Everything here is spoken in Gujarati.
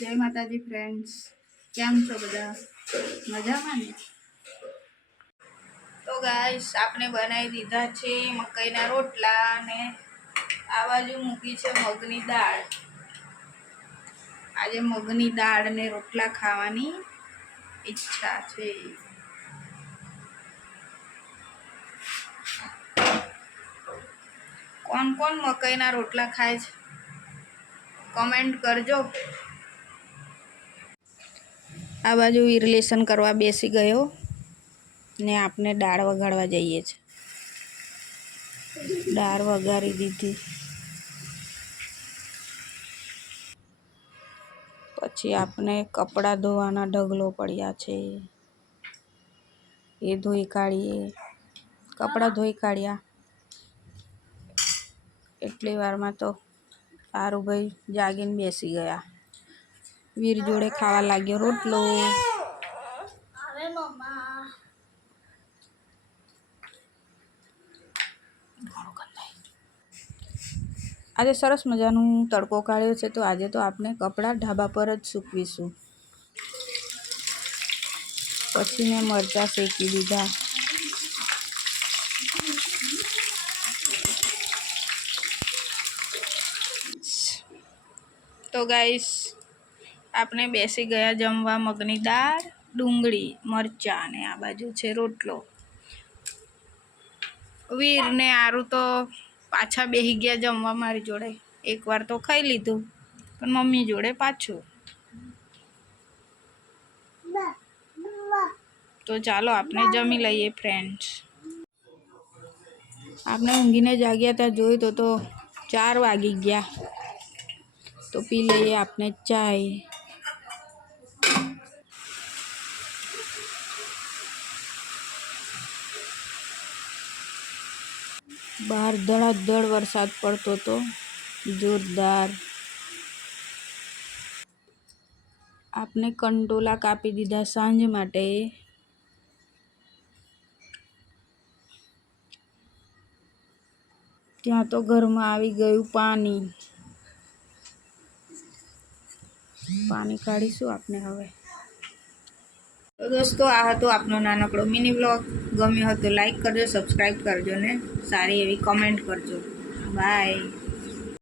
જય માતાજી ફ્રેન્ડ્સ કેમ છો બધા? મજામાં ને? તો ગાઈસ આપણે બનાવી દીધા છે મકાઈના રોટલા અને આ બાજુ મૂકી છે મગની દાળ. આજે મગની દાળ અને રોટલા ખાવાની ઈચ્છા છે. કોણ કોણ મકાઈના રોટલા ખાય છે? કમેન્ટ કરજો. આ બાજુ રિલેશન કરવા બેસી ગયો ને આપણે દાળ વગાડવા જઈએ છે. દાળ વગાડી દીધી. પછી આપણે કપડાં ધોવાના ઢગલો પડ્યા છે. એ ધોઈ કાઢીએ. કપડાં ધોઈ કાઢ્યા. એટલી વારમાં તો સારું ભાઈ જાગીને બેસી ગયા. વીર જોડે ખાવા લાગ્યો રોટલો. આજે સરસ મજાનું તડકો કાઢ્યો છે તો આજે તો આપણે કપડાં ઢાબા પર જ સૂકવીશું. પછી મેં મરચાં શેકી દીધા. તો ગાઈસ આપણે બેસી ગયા જમવા મગની દાળ, ડુંગળી, મરચાં અને આ બાજુ છે રોટલો. વીર ને આરું તો પાછા બેસી ગયા જમવા મારી જોડે. એકવાર તો ખાઈ લીધું, પણ મમ્મી જોડે પાછું. તો ચાલો આપણે જમી લઈએ ફ્રેન્ડ્સ આપણે ઊંઘીને જાગ્યા ત્યાં જોયું તો તો ચાર વાગી ગયા. તો પી લઈએ આપણે ચાય. બહાર ધડાધડ વરસાદ પડતો હતો જોરદાર. આપણે કંટોલા કાપી દીધા સાંજ માટે. ત્યાં તો ઘરમાં આવી ગયું પાણી. પાણી કાઢીશું આપણે હવે. તો દોસ્તો, આ હતો આપનો નાનકડો મિની બ્લોગ ગમ્યો હતો લાઈક કરજો સબસ્ક્રાઈબ કરજો ને સારી એવી કમેન્ટ કરજો. બાય